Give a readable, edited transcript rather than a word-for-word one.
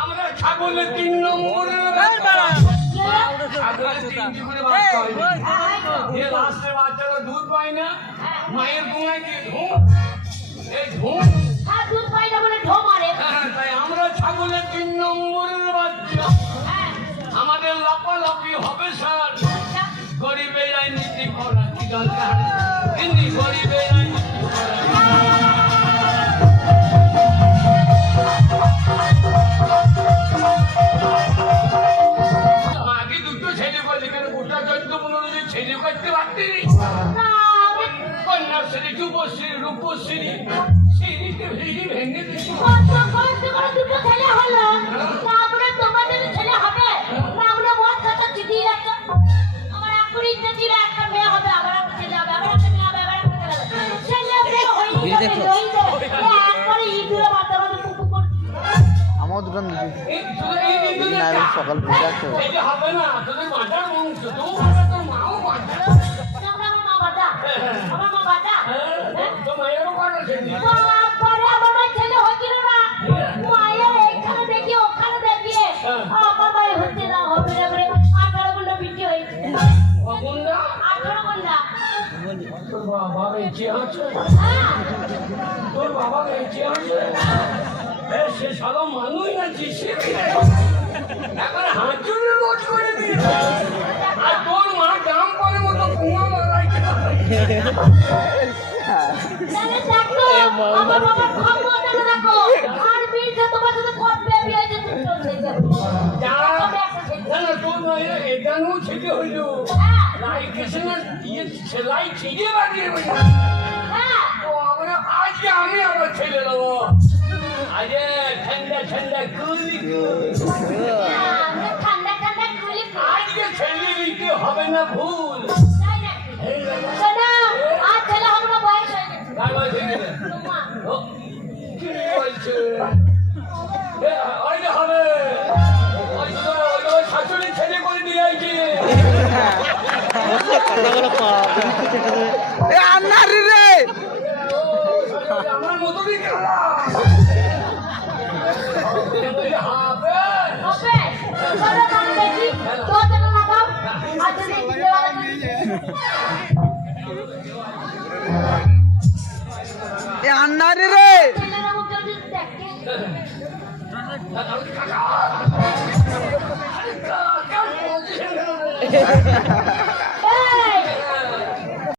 আমরা ছাগলের 3 নম্বরের বাচ্চারা দুধ পায় না, মায়ের গোঙায় কি ধুম, এই ধুম দুধ পাই না বলে ঢো মারে। তাই আমরা ছাগলের 3 নম্বরের বাচ্চা। আমাদের লাফালাফি হবে স্যার, গরিবে যায় নীতি করা কি দরকার, হিন্দি গরিবে যায় নীতি করা। আগে দুটো ছেলে করলে কেন গোটা 14-15 ছেলে করতে পারতি? কন্যাশ্রী, যুবশ্রী, রূপশ্রী, সিঁড়িতে ভিড়ি ভেঙে দিচ্ছি। দুটো ছেলে হলো, তারপরে তোমাদের ছেলে হবে, তারপরে মদ খাতা চিঠিয়ে রাখছো। আমার এখনই ইচ্ছে ছিল একটা মেয়ে হবে, আবার একটা ছেলে হবে, আবার একটা মেয়ে হবে, আবার একটা ছেলে হবে। ছেলে মেয়ে হয়ে যাবে, একবারে ইঁদুরে মাথা মাথা পুকু করছে। আমার দোকান সকাল পূজা তো হবে না, তোদের মাথার বংশ, তোর মাথা, তোর মাও মাথা। আমার মা বাদা, আমার মা বাদা। তোর মায়েরও করা ছেলে। বাবারে, আমার মায়ের ছেলে হচ্ছিল না। মায়ের এখানে দেখিয়ে, ওখানে দেখিয়ে আমার মায়ের হচ্ছে না, হবে না বলে 18 ঘন্টা বৃষ্টি হয়েছে। 18 ঘন্টা। তোর বাবা বেঁচে আছে? হ্যাঁ, তোর বাবা বেঁচে আছে? সে সারা মানুষ না জিসে এখন হাঁচুরে লোট করে দিয়েছে। আর তোর মা দাম করে মতো কুয়া মারাই। তাহলে দেখো, আমার বাবার ক্ষমতাটা দেখো। আর বীরটা তোমার সাথে করবে, বিয়ে হয়েছে তুমি চলে যাবে। না না, তোর নয়, এখানেও ছেলে হইল। হ্যাঁ, লাইকেশনের দিয়ে সেলাই ছিঁড়ে বানিয়ে হ্যাঁ। তো আমরা আজকে আমি আমার ছেলে দেবো। আজকে ঠান্ডা ঠান্ডা কুলি ঠান্ডা ঠান্ডা খুলি আজকে ছেলে দিতে হবে না ভুল। তাই নাকি? শোনো, আর ছেলে হবে না, বয়স হয়ে গেছে। তাই বলছে তোমা। কি বলছে? ওই যে হবে, ওই শাশুড়ি ছেলে করে দিয়ে আইছে। আমার মতনই খেলা হবে। হবে? শোনো, আমি দেখি, তোর জন্য লাগাও, আর যদি ছেলেওয়ালা আন্নারি রে ছেলেরা মুখে যদি দেখে, কাকা